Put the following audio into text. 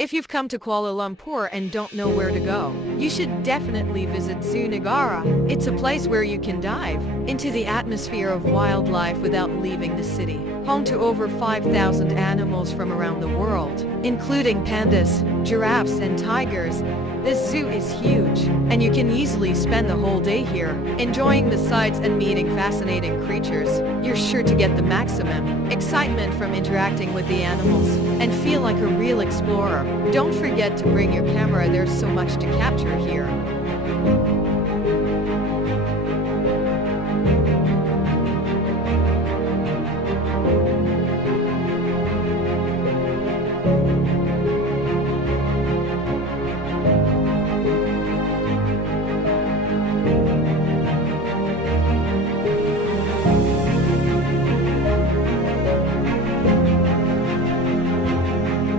If you've come to Kuala Lumpur and don't know where to go, you should definitely visit Zoo Negara. It's a place where you can dive into the atmosphere of wildlife without leaving the city. Home to over 5,000 animals from around the world, including pandas, giraffes and tigers. This zoo is huge, and you can easily spend the whole day here, enjoying the sights and meeting fascinating creatures. You're sure to get the maximum excitement from interacting with the animals and feel like a real explorer. Don't forget to bring your camera, there's so much to capture here.